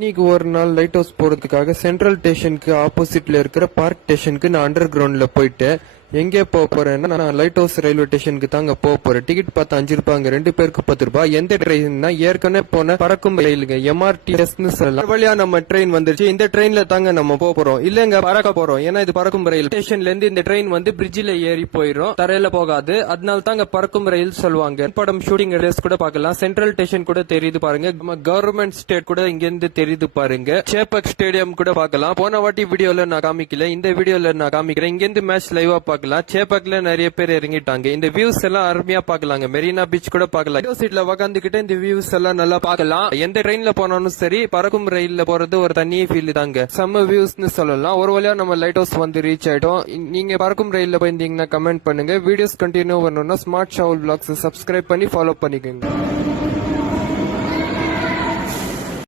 இன்னைக்கு ஒரு நாள் லைட் ஹவுஸ் போறதுக்காக சென்ட்ரல் ஸ்டேஷனுக்கு ஆப்போசிட்ல இருக்கிற பார்க் ஸ்டேஷனுக்கு நான் அண்டர் கிரவுண்ட்ல போயிட்டு எங்கே போக போறேன்னா நான் லைட் ஹவுஸ் ரயில்வே ஸ்டேஷனுக்கு தாங்க போக போறேன். டிக்கெட் பார்த்தா 5 ரூபாங்க, 2 பேருக்கு 10 ரூபாய். எந்த ட்ரெயின்னா ஏற்கனவே போன பறக்கும் ரயிலுங்க, எம்ஆர்டிஎஸ்னு சொல்லலாம். வழியா நம்ம ட்ரெயின் வந்துருச்சு. இந்த ட்ரெயின்ல தாங்க நம்ம போக போறோம். இல்லங்க பறக்க போறோம், ஏன்னா இது பறக்கும் ரயில். ஸ்டேஷன்ல இருந்து இந்த ட்ரெயின் வந்து பிரிட்ஜில ஏறி போயிடும், தரையில போகாது. அதனால தாங்க பறக்கும் ரயில் சொல்லுவாங்க. படம் ஷூட்டிங் ரேஸ் கூட பாக்கலாம். சென்ட்ரல் ஸ்டேஷன் கூட தெரியுது பாருங்க. நம்ம கவர்மெண்ட் ஸ்டேட் கூட இங்க இருந்து தெரியுது பாருங்க. சேப்பக் ஸ்டேடியம் கூட பாக்கலாம். போன வாட்டி வீடியோல நான் காமிக்கல, இந்த வீடியோல நான் காமிக்கிறேன். இங்க இருந்து மேட்ச் லைவா பாக்கலாம். சேப்பக்ல நிறைய பேர் இறங்கிட்டாங்க. இந்த வியூஸ் எல்லாம் அருமையா பாக்கலாங்க. மெரினா பீச் கூட பாக்கலாம். விண்டோ சீட்ல உட்காந்துக்கிட்டு இந்த வியூஸ் எல்லாம் நல்லா பாக்கலாம். எந்த ட்ரெயின்ல போனாலும் சரி, பறக்கும் ரயில்ல போறது ஒரு தனியே ஃபீல் தாங்க. செம்ம வியூஸ்னு சொல்லலாம். ஒரு வழியா நம்ம லைட் ஹவுஸ் வந்து ரீச் ஆயிட்டோம். நீங்க பறக்கும் ரயில்ல போயிருந்தீங்கன்னா கமெண்ட் பண்ணுங்க. வீடியோஸ் கண்டினியூ பண்ணணும்னா ஸ்மார்ட் ஷவுல் பிளாக்ஸ் சப்ஸ்கிரைப் பண்ணி ஃபாலோ பண்ணிக்கோங்க.